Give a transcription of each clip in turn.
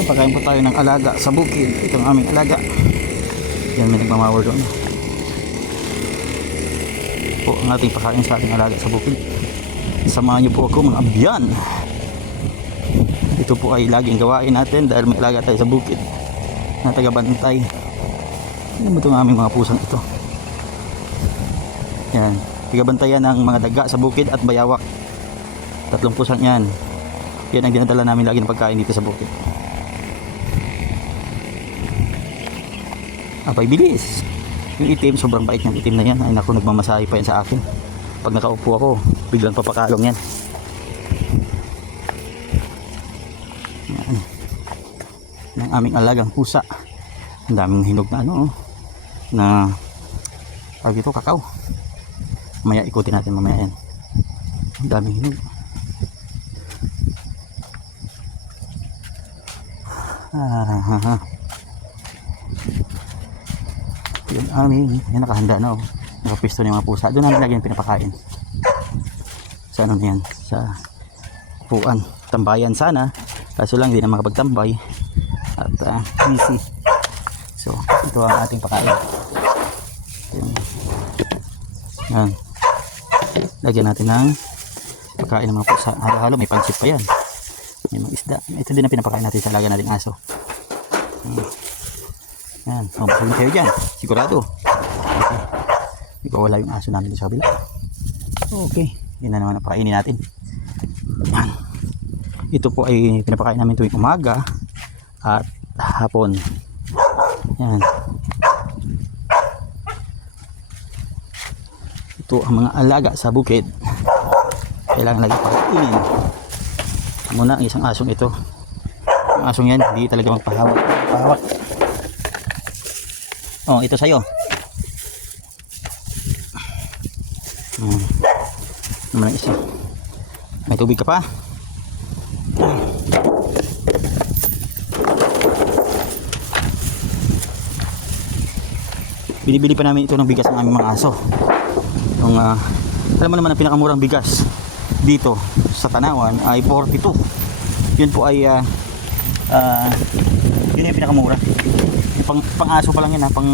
Pagkain po tayo ng alaga sa bukid. Ito ang aming alaga. Yan, may nagmamawar doon. Po ang ating pagkain sa ating alaga sa bukid. Samahan niyo po ako mga abyan. Ito po ay laging gawain natin dahil may alaga tayo sa bukid na tagabantay. Ano ba itong aming mga pusang ito? Yan, tagabantayan ng mga daga sa bukid at bayawak. 3 pusang yan. Yan ang dinadala namin lagi ng pagkain dito sa bukid. Abay, bilis. Yung itim, sobrang bait niyang itim na yan. Ay naku, nagmamasahe pa yan sa akin. Pag nakaupo ako, biglang papakalong yan. Yan. Ang aming alagang pusa. Ang daming hinog na ano, na tawag dito, kakao. Mamaya ikutin natin mamaya yan. Ang daming hinog. Yung aming, yan, nakahanda na, oh. Nakapisto na yung mga pusa. Doon namin lagi yung pinapakain. Sa ano yan, sa puan, tambayan sana, kaso lang hindi na makapagtambay at busy. So ito ang ating pakain. Yan, lagyan natin ng pagkain ng mga pusa. Halo-halo, may pansit pa yan, may mga isda. Ito din ang pinapakain natin sa alaga nating aso. Yan, mabuhay kayo dyan, sigurado. Okay, di ba wala yung aso namin sa kabila? Okay, yun na naman ang pakainin natin. Yan, ito po ay pinapakain namin tuwing umaga at hapon. Yan, ito ang mga alaga sa bukid, kailangan lagi pakainin. Muna ang isang asong ito. Ang asong yan hindi talaga magpahawak. Oh, ito sa'yo. Naman ang isa. May tubig ka pa? Binibili pa namin ito ng bigas ng aming mga aso. Yung, alam mo naman ang pinakamurang bigas dito sa Tanawan ay 42. Yun po ay yun yung pinakamura. Yung pang aso pa lang yun, pang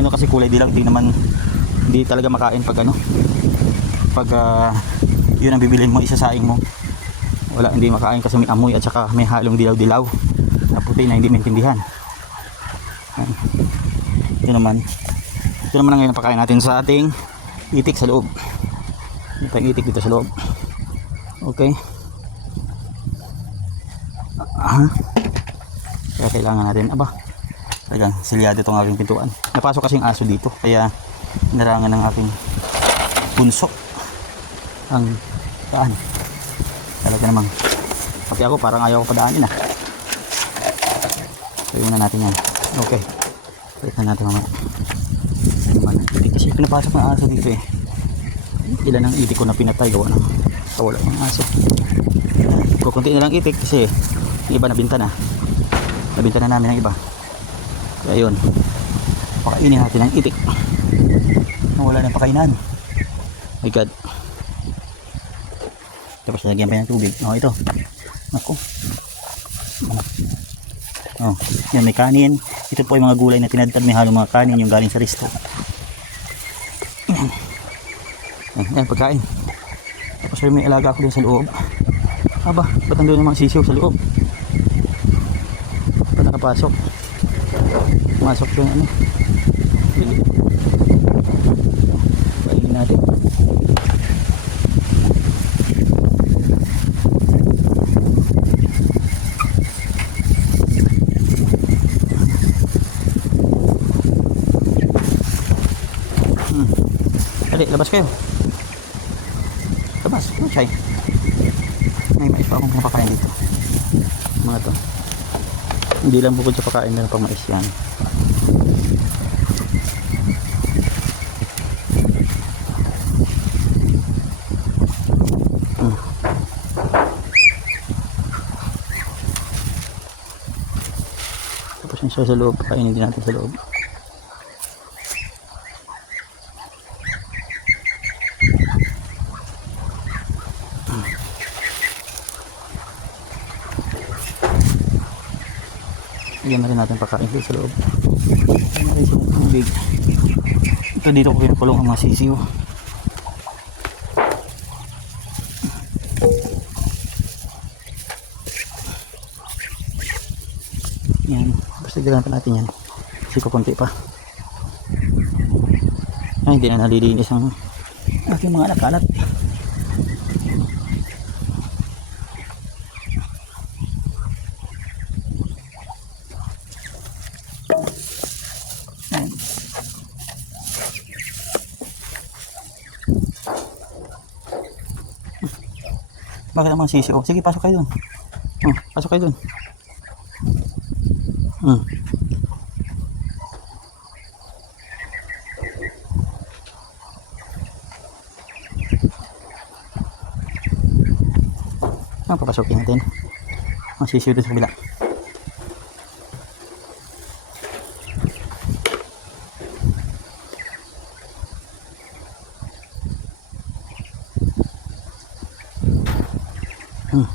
ano, kasi kulay dilaw. Hindi talaga makain pag ano, pag yun ang bibilhin mo, isasaing mo, wala, hindi makain kasi may amoy at saka may halong dilaw na puti na hindi maintindihan. Ito naman ang ngayon pakain natin sa ating itik sa loob. Ito yung itik dito sa loob. Okay, kaya kailangan natin, talagang silyado itong aking pintuan. Napasok kasi yung aso dito, kaya narangan ng aking punsok ang daan. Talaga namang pati ako parang ayaw ko padaanin. Pwede muna natin yan. Okay, pwede na natin mamaya. Kasi pinapasok ng aso dito eh. Ilan ang itik ko na pinatay, gawa ng kawala ng aso. Kukunti na lang itik kasi yung iba nabinta na namin ang iba. Kaya yun, pakainin natin ang itik na wala ng pakainan. My God. Tapos lagyan pa ng tubig. Ito, ako, yan, may kanin. Ito po yung mga gulay na tinadtad, may halong mga kanin yung galing sa resto. Yan, pagkain. Tapos may alaga ako din sa loob. Ba't nandun yung mga sisiw sa loob? Ba't nakapasok? Masok yung ano, bili. Paingin natin. Dali, labas kayo. Labas, chay. May mais pa akong pinapakain dito. Mga to, hindi lang bukod sa pakain, meron pang mais yan. Tapos yung sa loob, pakainin din natin sa loob. Bigyan na rin natin pagkain dito sa loob. Bigyan na rin siya ng tubig. Ito dito ko pinakulong ang mga sisiw. Yan. Basta gano'n pa natin yan. Kasi kukunti pa. Ay, hindi na nalilinis ang aking mga anak-anak. Ayan. Bakit naman sisi? Oh, sige, pasok kayo dun. Pasok kayo dun. Papasokin natin. Ang sisiw dun sa kabila. Hmm.